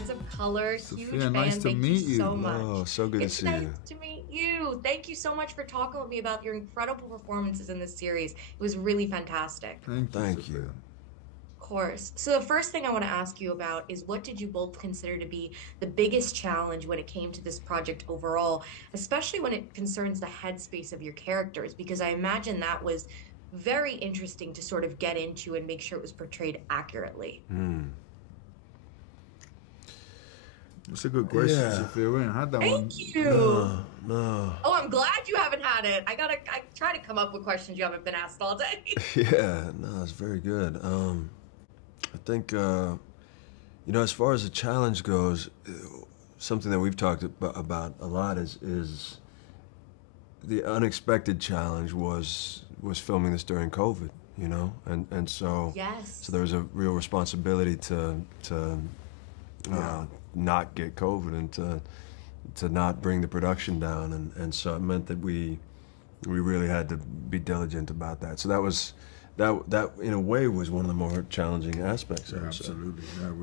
sense of color. Sophia, Huge fan. nice to Thank meet you so you. much. Oh, so good to see It's you. nice to meet you. Thank you so much for talking with me about your incredible performances in this series. It was really fantastic. Thank you. Of course. So the first thing I want to ask you about is what did you both consider to be the biggest challenge when it came to this project overall, especially when it concerns the headspace of your characters? Because I imagine that was very interesting to sort of get into and make sure it was portrayed accurately. It's a good question, Yeah. Sophia. We ain't had that one. Thank you. No. Oh, I'm glad you haven't had it. I try to come up with questions you haven't been asked all day. Yeah, no, it's very good. I think, as far as the challenge goes, something that we've talked about a lot is the unexpected challenge was filming this during COVID, and so Yes. so there was a real responsibility to not get COVID and to not bring the production down, and so it meant that we really had to be diligent about that. So that in a way was one of the more challenging aspects. Yeah, absolutely. Yeah, it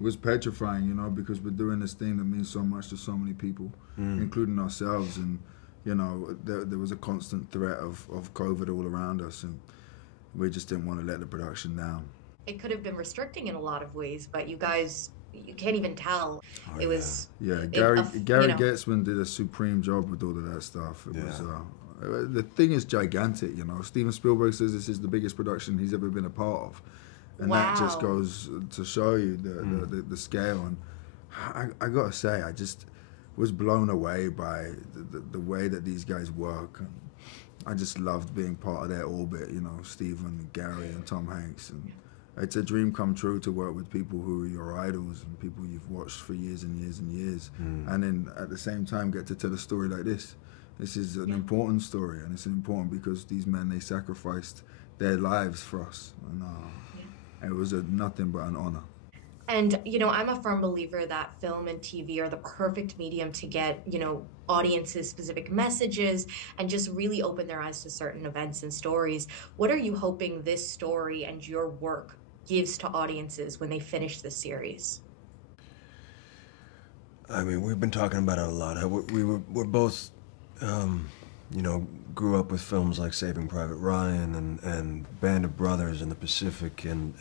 was petrifying, because we're doing this thing that means so much to so many people, including ourselves, and there was a constant threat of COVID all around us, and we just didn't want to let the production down. It could have been restricting in a lot of ways, but you guys, you can't even tell. It was... Yeah, Gary Getzman did a supreme job with all of that stuff. It was, the thing is gigantic, Steven Spielberg says this is the biggest production he's ever been a part of. And that just goes to show you the scale. And I gotta say, I just was blown away by the way that these guys work. And I just loved being part of their orbit, Steven, Gary, and Tom Hanks. And it's a dream come true to work with people who are your idols and people you've watched for years and years and years. And then at the same time get to tell a story like this. This is an important story, and it's important because these men, they sacrificed their lives for us. And it was nothing but an honor. And, I'm a firm believer that film and TV are the perfect medium to get, audiences specific messages and just really open their eyes to certain events and stories. What are you hoping this story and your work gives to audiences when they finish this series? I mean, we've been talking about it a lot. We're both, grew up with films like Saving Private Ryan and Band of Brothers in the Pacific, and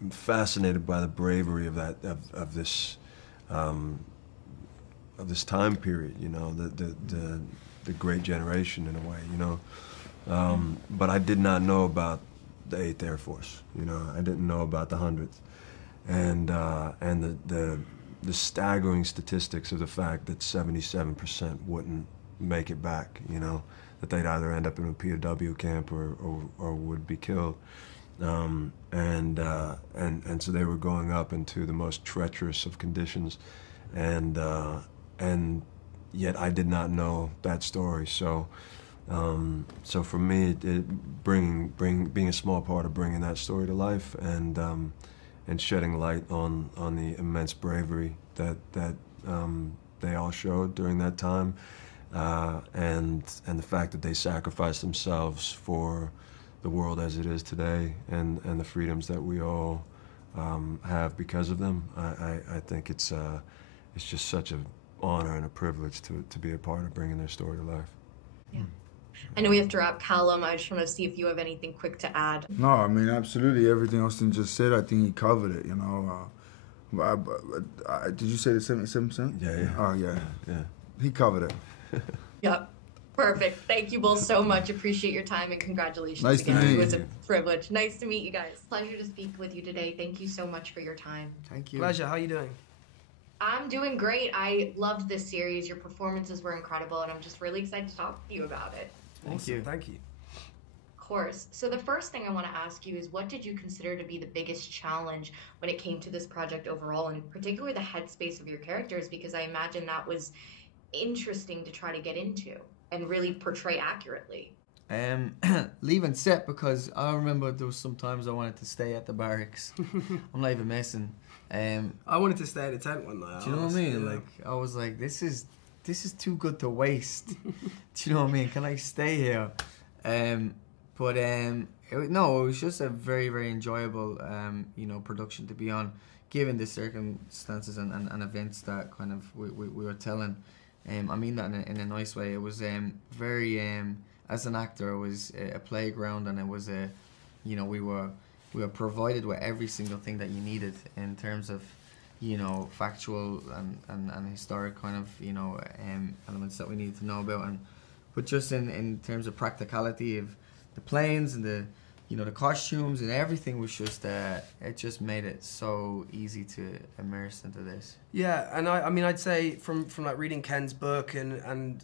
I'm fascinated by the bravery of this time period. The Great Generation in a way. But I did not know about the 8th Air Force. I didn't know about the 100th, and the staggering statistics of the fact that 77% wouldn't make it back. That they'd either end up in a POW camp or would be killed. And so they were going up into the most treacherous of conditions, and yet I did not know that story. So for me, being a small part of bringing that story to life and shedding light on the immense bravery that they all showed during that time, and the fact that they sacrificed themselves for the world as it is today, and the freedoms that we all have because of them. I think it's just such an honor and a privilege to be a part of bringing their story to life. Yeah. I know we have to wrap. Callum, I just want to see if you have anything quick to add. No, I mean, absolutely everything Austin just said, I think he covered it, did you say the 77%? Yeah. Oh, yeah. He covered it. Yep. Perfect. Thank you both so much. Appreciate your time and congratulations nice again. To meet It was you. a privilege. Nice to meet you guys. Pleasure to speak with you today. Thank you so much for your time. Thank you. Pleasure. How are you doing? I'm doing great. I loved this series. Your performances were incredible, and I'm just really excited to talk to you about it. Thank you. Thank you. Of course. So the first thing I want to ask you is, what did you consider to be the biggest challenge when it came to this project overall, and particularly the headspace of your characters? Because I imagine that was interesting to try to get into and really portray accurately. Leaving set, because I remember there was some times I wanted to stay at the barracks. I'm not even messing. I wanted to stay at the tent one night. Do you know what I mean? Yeah. Like, I was like, this is too good to waste. Do you know what I mean? Can I stay here? But no, it was just a very, very enjoyable, production to be on, given the circumstances and events that kind of we were telling. I mean that in a nice way. It was very, as an actor, it was a playground, and it was we were provided with every single thing that you needed in terms of, factual and historic kind of, elements that we needed to know about, but just in terms of practicality of the planes and the costumes and everything was just it just made it so easy to immerse into this. Yeah, and I mean I'd say from like reading Ken's book and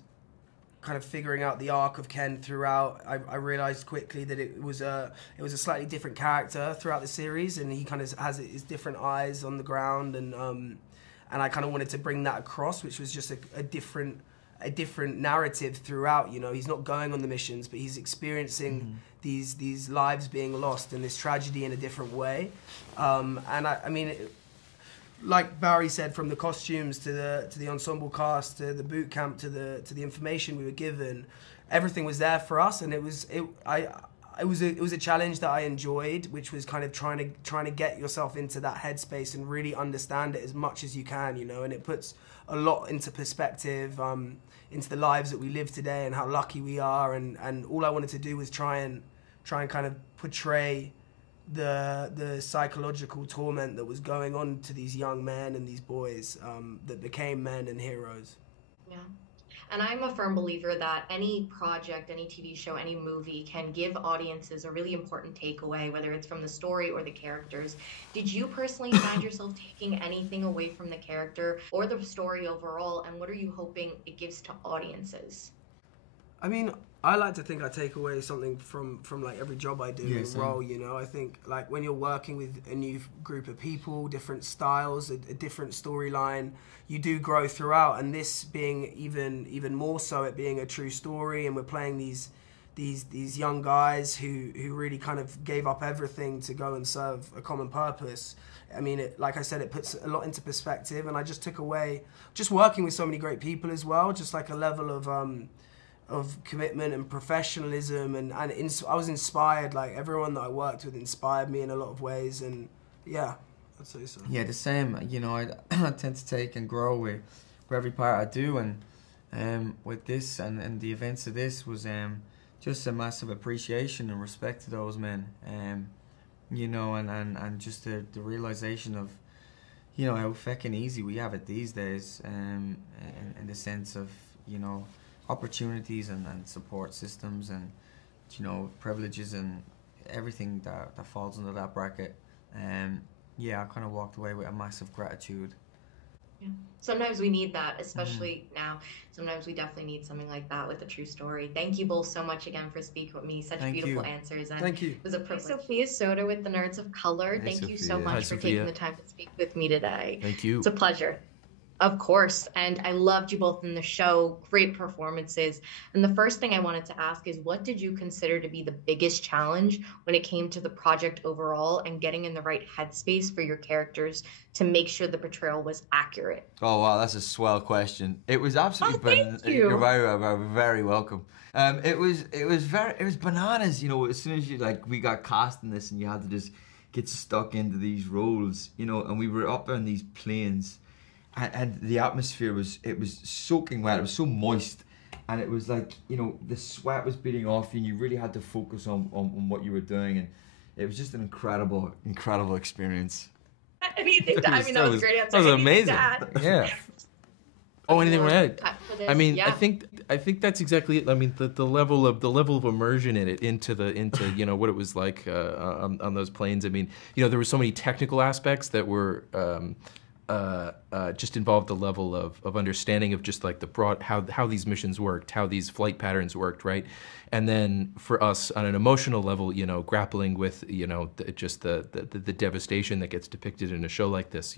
kind of figuring out the arc of Ken throughout, I realized quickly that it was a slightly different character throughout the series, and he kind of has his different eyes on the ground, and I kind of wanted to bring that across, which was just a different narrative throughout. He's not going on the missions, but he's experiencing these lives being lost and this tragedy in a different way. And I mean, like Barry said, from the costumes to the ensemble cast to the boot camp to the information we were given, everything was there for us, and it was a challenge that I enjoyed, which was kind of trying to get yourself into that headspace and really understand it as much as you can, and it puts a lot into perspective, into the lives that we live today and how lucky we are, and all I wanted to do was try and kind of portray the psychological torment that was going on to these young men and these boys that became men and heroes. Yeah. And I'm a firm believer that any project, any TV show, any movie can give audiences a really important takeaway, whether it's from the story or the characters. Did you personally find yourself taking anything away from the character or the story overall, and what are you hoping it gives to audiences? I mean, I like to think I take away something from like every job I do and role, I think like when you're working with a new group of people, different styles, a different storyline, you do grow throughout, and this being even more so, it being a true story, and we're playing these young guys who really kind of gave up everything to go and serve a common purpose. I mean, like I said, it puts a lot into perspective, and I just took away, just working with so many great people as well, just like a level of commitment and professionalism, and I was inspired. Like everyone that I worked with inspired me in a lot of ways, and yeah, I'd say so. Yeah, the same. I tend to take and grow with every part I do, and with this and the events of this was just a massive appreciation and respect to those men, and just the realization of how fucking easy we have it these days, in the sense of opportunities and support systems and privileges and everything that falls under that bracket. I kind of walked away with a massive gratitude. Yeah. Sometimes we need that, especially now. Sometimes we definitely need something like that with a true story. Thank you both so much again for speaking with me. Such beautiful answers. And thank you. It was a privilege. Sophia Soda with the Nerds of Color. Thank you so much for taking the time to speak with me today. Thank you. It's a pleasure. Of course, and I loved you both in the show. Great performances. And the first thing I wanted to ask is, what did you consider to be the biggest challenge when it came to the project overall and getting in the right headspace for your characters to make sure the portrayal was accurate? Oh wow, that's a swell question. It was absolutely thank you. You're very welcome. It was bananas. As soon as we got cast in this, and you had to just get stuck into these roles, and we were up on these planes. And the atmosphere was soaking wet. It was so moist, and it was like the sweat was beating off you, and you really had to focus on what you were doing, and it was just an incredible experience. Anything to add? That was a great answer. That was amazing. Yeah. Oh, anything to add? I mean, yeah. I think that's exactly it. I mean, the level of immersion in it, into what it was like on those planes. I mean, there were so many technical aspects that were. Just involved the level of understanding of just like the broad how these missions worked, how these flight patterns worked, right? And then for us on an emotional level, grappling with the devastation that gets depicted in a show like this,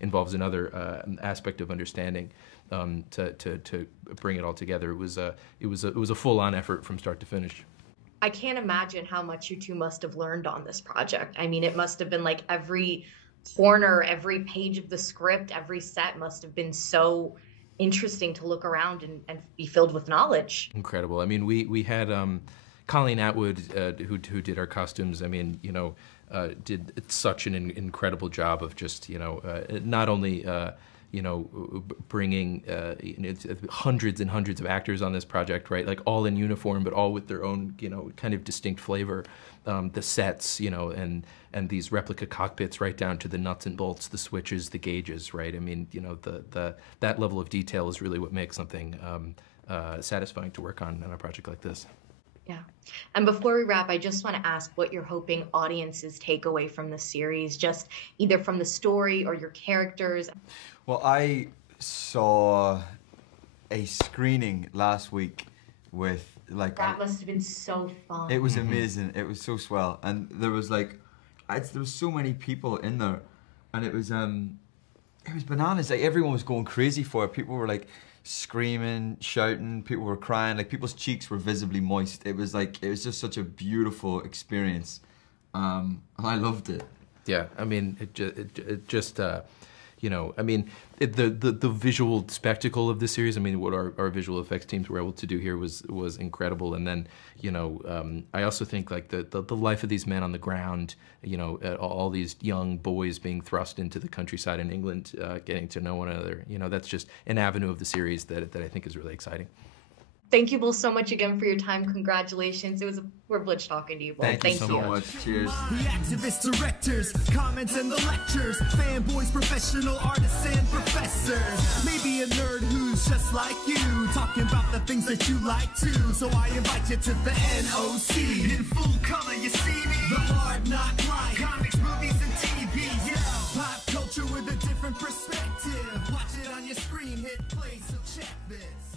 involves another aspect of understanding to bring it all together. It was a full-on effort from start to finish. I can't imagine how much you two must have learned on this project. I mean, it must have been like every corner, every page of the script, every set must have been so interesting to look around and be filled with knowledge. Incredible. I mean, we had Colleen Atwood, who did our costumes, I mean, did such an incredible job of just, not only, bringing hundreds and hundreds of actors on this project, right? Like all in uniform, but all with their own, kind of distinct flavor. The sets, and these replica cockpits, right down to the nuts and bolts, the switches, the gauges, right? I mean, that level of detail is really what makes something satisfying to work on a project like this. Yeah. And before we wrap, I just want to ask what you're hoping audiences take away from the series, just either from the story or your characters. Well, I saw a screening last week with that must have been so fun. It was amazing. It was so swell, and there was there was so many people in there, and it was bananas. Like everyone was going crazy for it. People were like screaming, shouting. People were crying. Like people's cheeks were visibly moist. It was just such a beautiful experience, and I loved it. Yeah, I mean, it just. I mean, the visual spectacle of this series, I mean, what our visual effects teams were able to do here was incredible. And then, I also think like the life of these men on the ground, all these young boys being thrust into the countryside in England, getting to know one another, that's just an avenue of the series that I think is really exciting. Thank you both so much again for your time. Congratulations. It was a privilege talking to you both. Thank you so much. Cheers. The activists, directors, comments and the lectures, fanboys, professional artists and professors. Maybe a nerd who's just like you, talking about the things that you like too. So I invite you to the NOC. In full color, you see me. The hard knock life, comics, movies, and TV. Yeah. Pop culture with a different perspective. Watch it on your screen, hit play, so check this.